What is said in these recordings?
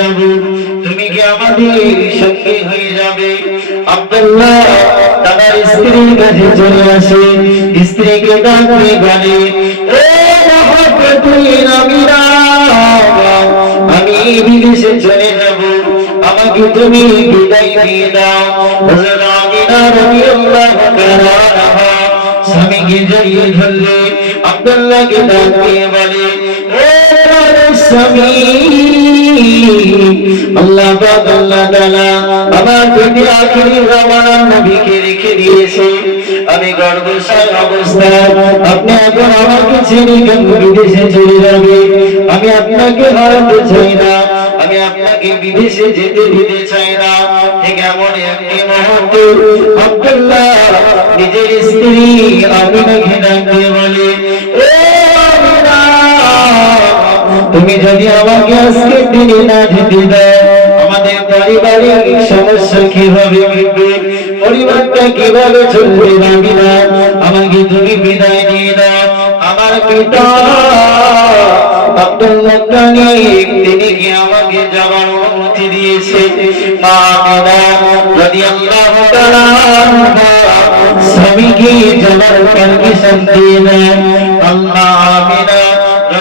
যাব, তুমি কি আমাদের সঙ্গে হয়ে যাবে? আব্দুল্লাহ তার স্ত্রীর কাছে চলে আসে, স্ত্রীকে ডাকতে বলে আমি বিদেশে চলে যাব, আমাকে তুমি বিদায় দিয়ে দাও। স্বামীকে জড়িয়ে ধরলে, আব্দুল্লাহকে ডাক দিয়ে বলে আল্লাহ পাক, আল্লাহ তাআলা আমার পেটে আখিরি জামানার নবীকে রেখে দিয়েছে। আমি গর্ভশাল অবস্থায় আপনি এখন আমাকে ছেড়ে কেন বিদেশে চলে যাবে। আমি আপনাকে হারাতে চাই না, আমি আপনাকে বিদেশে যেতে দিতে চাই না। ঠিক এমন একটি মুহূর্ত আব্দুল্লাহ নিজের স্ত্রী আমিনাকে ডাকতে তুমি যদি আমাকে আজকে দিনে না যেতে দাও, আমাদের পারিবারিক সমস্যা কীভাবে মিটবে পরিবারটা কীভাবে চলবে আমি না? আমাকে তুমি বিদায় দিয়ে দাও। আমার পিতা আব্দুল মুত্তালিব তিনি কি আমাকে যাওয়ার অনুমতি দিয়েছে? মা আমিনা রাদিয়াল্লাহু তাআলা স্বামীকে যাওয়ার পারমিশন দিয়ে দেন, আল্লাহ আমিনা।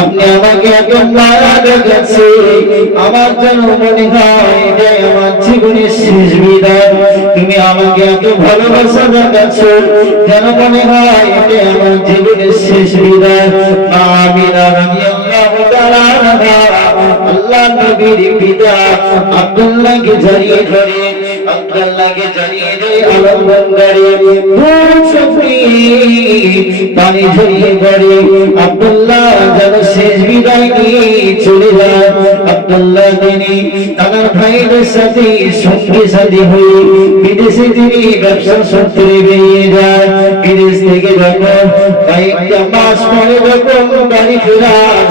আপনি আমাকে এত মায়া দেখাচ্ছে আমার জন্য মনে হয় যে আমার জীবনের শেষ বিদায়। তুমি আমাকে এত ভালোবাসা দেখাচ্ছ, যেন মনে হয় এটা আমার জীবনের শেষ বিদায়। তাআলা আনহা আল্লাহ নবীর পিতা আব্দুল্লাহকে জড়িয়ে ধরে বিদেশে তিনি ব্যবসা সূত্রে বেরিয়ে যায়। বিদেশ থেকে যখন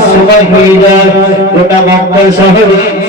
সময় হয়ে যায়, গোটা মক্কা শহরে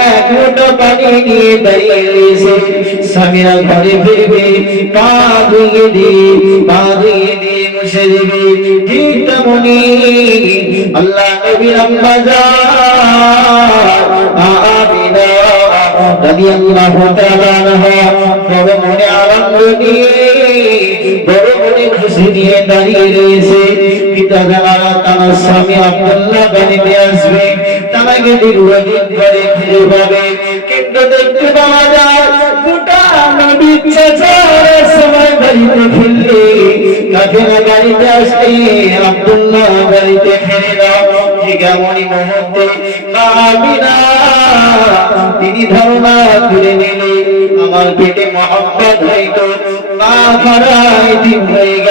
লোটা পানি নিয়ে দাঁড়িয়ে রয়েছে স্বামীরা ঘরে ফিরবে, পা ধুয়ে দিয়ে, পা ধুয়ে দিয়ে মুছে দেবে। ঠিক আল্লাহ নবীর আম্মা আমিনা রাদিয়াল্লাহু তাআলা আনহা, বড় মনে আনন্দ নিয়ে, বড় মনে খুশি নিয়ে দাঁড়িয়ে পাবে। কিন্তু দেখতে পাওয়া যায়, গোটা সময় বাড়িতে আব্দুল্লাহ বাড়িতে না তিনি ধারণা করে নিলে। আমার পেটে মোহাম্মদ হয়তো দিন হয়ে গেল।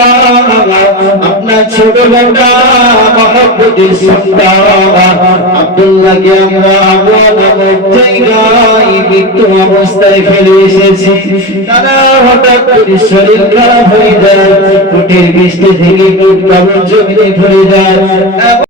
আপনার ছোট বেটা মহব্বতের সন্তান। আব্দুল্লাহকে আমরা আবুয়া জায়গায় মৃত্যু অবস্থায় ফেলে এসেছি। তারা হঠাৎ করে শরীর খারাপ হয়ে যায় উঠের বৃষ্টি থেকে কবর জমিনে পড়ে